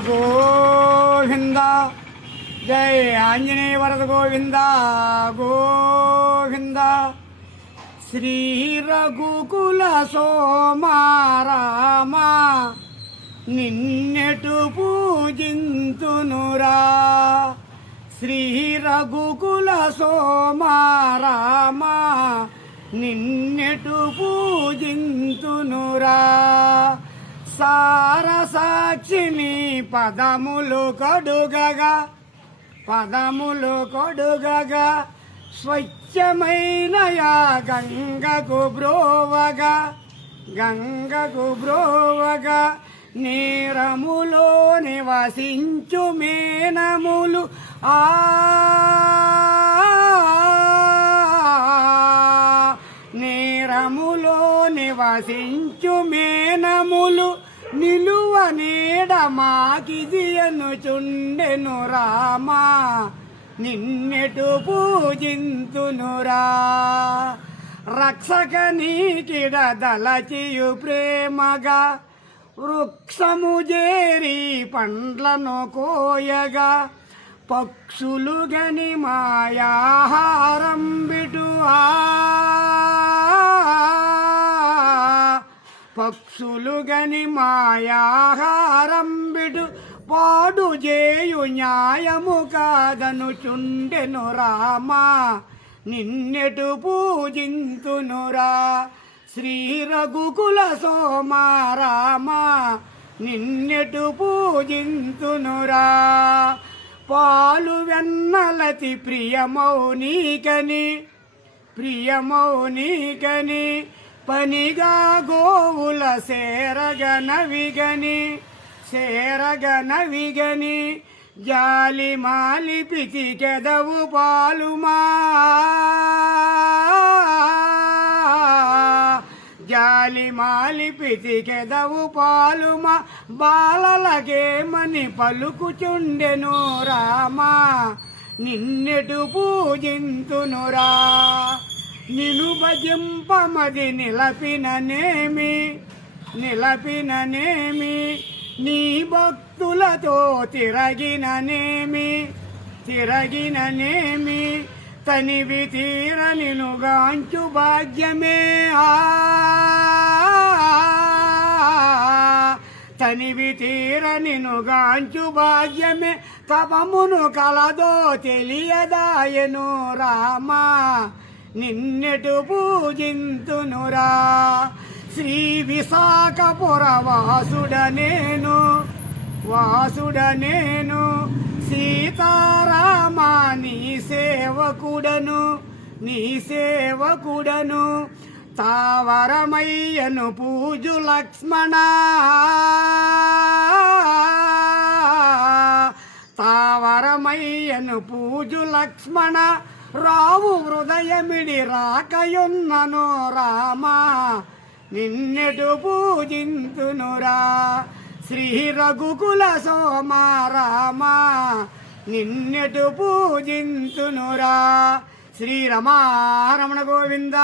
గోవింద జై ఆంజనేయ వరద గోవింద గోవింద శ్రీ రఘుకుల సోమారామ నిన్నెటు పూజింతునురా శ్రీ రఘుకుల సోమారామ నిన్నెటు పూజింతునురా సారసాక్షిని పదములు కొడుగగా స్వచ్ఛమైనయా గంగకు బ్రోవగా నీరములో నివసించు మేనములు నీరములో నివసించు మేనములు నిలువ నీడ మాకిదియను చుండెను రామా నిన్నెటు పూజింతునురా రక్షక నీకిడ దలచియు ప్రేమగా వృక్షము చేరి పండ్లను కోయగా పక్షులు గని మాయాహారం బిటు పక్షులు గని మాయాహారం బిడు పాడు చేయు న్యాయము కాదను చుండెను రామా నిన్నెటు పూజింతునురా శ్రీ రఘుకుల సోమారామ నిన్నెటు పూజింతునురా పాలు వెన్నలతి ప్రియమౌనికని పనిగా గోవుల సేరగనవిగని జాలి మాలి పితికెదవు పాలుమా జాలి మాలి పితికెదవు పాలుమా బాలలకేమని పలుకుచుండెను రామా నిన్నెటు పూజింతునురా నిను భజింపమది నిలపిననేమి నీ భక్తులతో తిరగిననేమి తనివి తీర నినుగాంచు భాగ్యమే తనివి తీర నినుగాంచు భాగ్యమే తపమును కలదో తెలియదాయను రామా నిన్నెటు పూజింతునురా శ్రీ విశాఖపుర వాసుడనేను సీతారామ నీ సేవకుడను తావరమయ్యను పూజు లక్ష్మణ రావు హృదయమిడి రాకయున్నను రామా నిన్నెటు పూజింతునురా శ్రీ రఘుకుల సోమారామ నిన్నెటు పూజింతునురా శ్రీరమారమణ గోవింద